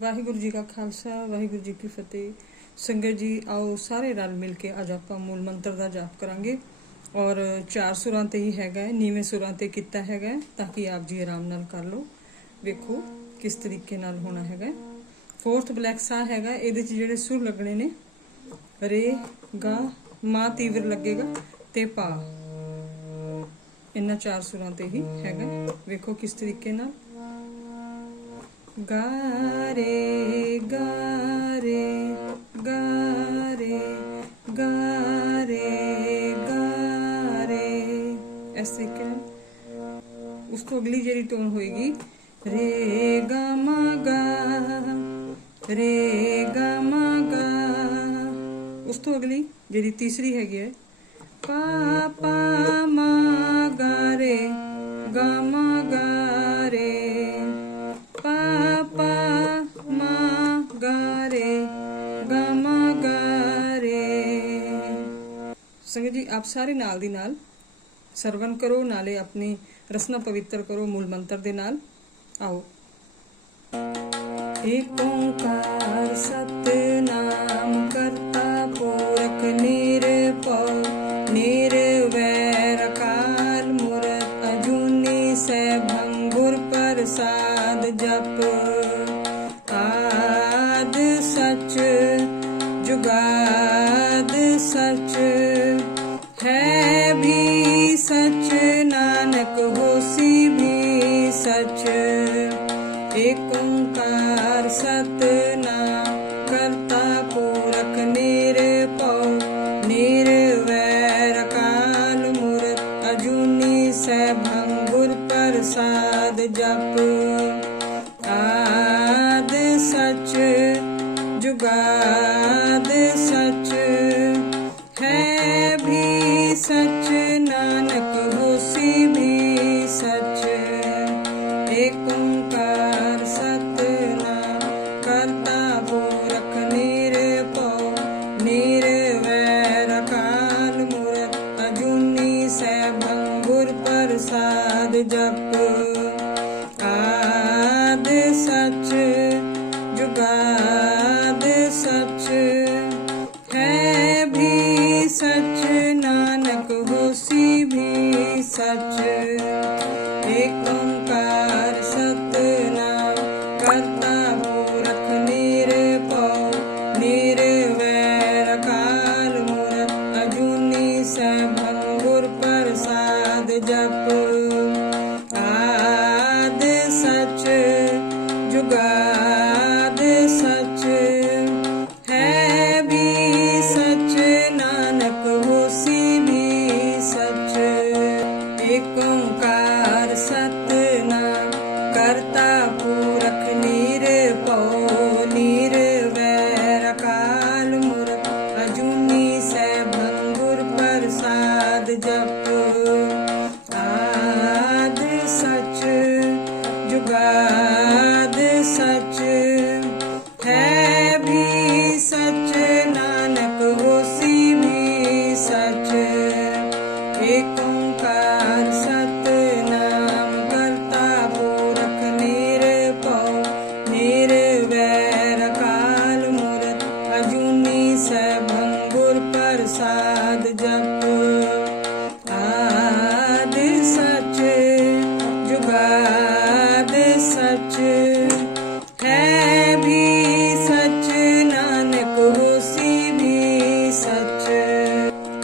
ਵਾਹਿਗੁਰੂ ਜੀ ਕਾ ਖਾਲਸਾ, ਵਾਹਿਗੁਰੂ ਜੀ ਕੀ ਫਤਿਹ। ਸੰਗਤ ਜੀ, ਆਓ ਸਾਰੇ ਰਲ ਮਿਲ ਕੇ ਅੱਜ ਆਪਾਂ ਮੂਲ ਮੰਤਰ ਦਾ ਜਾਪ ਕਰਾਂਗੇ। ਔਰ ਚਾਰ ਸੁਰਾਂ ਤੇ ਹੀ ਹੈਗਾ ਹੈ, ਨੀਵੇਂ ਸੁਰਾਂ ਤੇ ਕੀਤਾ ਹੈਗਾ ਤਾਂ ਕਿ ਆਪ ਜੀ ਆਰਾਮ ਨਾਲ ਕਰ ਲਓ। ਵੇਖੋ ਕਿਸ ਤਰੀਕੇ ਨਾਲ ਹੋਣਾ ਹੈਗਾ ਫੋਰਥ ਬਲੈਕ ਸਾ ਹੈਗਾ, ਇਹਦੇ ਚ ਜਿਹੜੇ ਸੁਰ ਲੱਗਣੇ ਨੇ, ਰੇ, ਗਾ, ਮਾ ਤੀਵਰ ਲੱਗੇਗਾ ਤੇ ਪਾ। ਇਹਨਾਂ ਚਾਰ ਸੁਰਾਂ ਤੇ ਹੀ ਹੈਗਾ ਵੇਖੋ ਕਿਸ ਤਰੀਕੇ ਨਾਲ ਗਾਰੇ ਗਾਰੇ ਗਾਰੇ ਗਾਰੇ ਗਾਰੇ ਇਸ ਤਰੀਕੇ ਨਾਲ ਉਸ ਤੋਂ ਅਗਲੀ ਜਿਹੜੀ ਟੋਨ ਹੋਏਗੀ ਰੇ ਗਾ ਮਾ ਗਾ ਰੇ ਗਾ ਮਾ ਗਾ ਉਸ ਤੋਂ ਅਗਲੀ ਜਿਹੜੀ ਤੀਸਰੀ ਹੈਗੀ ਹੈ ਪਾ ਪਾ ਮਾ ਗਾ ਰੇ ਸੰਗਤ ਜੀ, ਆਪ ਸਾਰੇ ਨਾਲ ਦੀ ਨਾਲ ਸਰਵਨ ਕਰੋ, ਨਾਲੇ ਆਪਣੀ ਰਸਨਾ ਪਵਿੱਤਰ ਕਰੋ ਮੂਲ ਮੰਤਰ ਦੇ ਨਾਲ। ਆਓ। ਏਕ ਓੰਕਾਰ ਸਤਨਾਮ ਕਰਤਾ ਪੂਰਕ ਨਿਰਭਉ, ਨਿਰਵੈਰ ਅਕਾਲ ਮੂਰਤ ਅਜੂਨੀ ਸੈਭੰ ਗੁਰ ਪ੍ਰਸਾਦ ਜਪ। ਆਦ ਸਚ ਜੁਗਾ ਏਕ ਓੰਕਾਰ ਸਤਨਾਮ, ਕਰਤਾ ਪੁਰਖ ਨਿਰਭਉ, ਨਿਰਵੈਰ ਕਾਲ ਮੂਰਤ, ਅਜੂਨੀ ਸੈਭੰ ਗੁਰ ਪ੍ਰਸਾਦ ਜਪ। ਆਦ ਸਚ, ਜੁਗਾਦ ਸਚ, ਹੈ ਵੀ ਸਚ ਨਾਨਕ ਹੋਸੀ ਵੀ ਬਾਦ ਸੱਚ। ਹੈ ਵੀ ਸੱਚ, ਨਾਨਕ ਹੋਸੀ ਵੀ ਸੱਚ। ਏਕ ਓੰਕਾਰ ਸਤਨਾਮ, ਕਰਤਾ ਮੂਰਖ ਨਿਰਭਉ। ਨਿਰਵੈਰ ਕਾਲ ਮੂਰਤ ਅਜੂਨੀ ਸਭੰ ਗੁਰ ਪ੍ਰਸਾਦ ਜਪ। ਜਪ ਆਦ ਸੱਚ ਜੁਗਾਦ ਸੱਚ।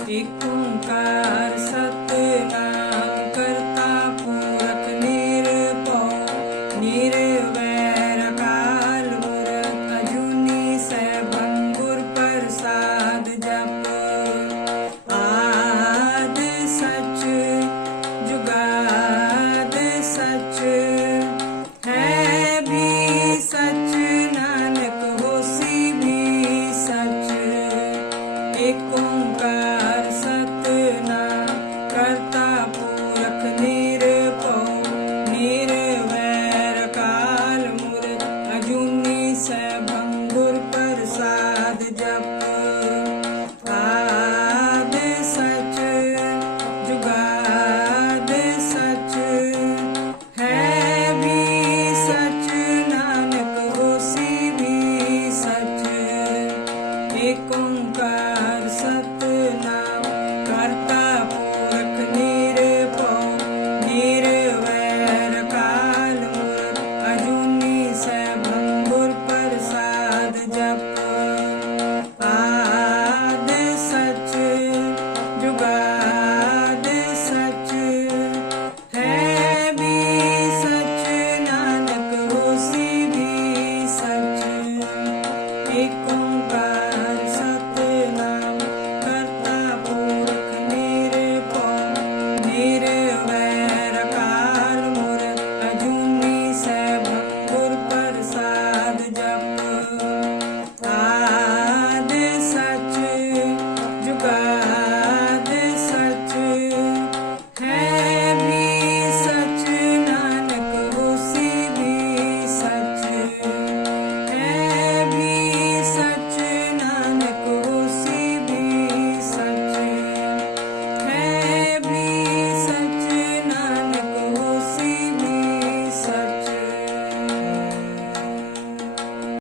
fica.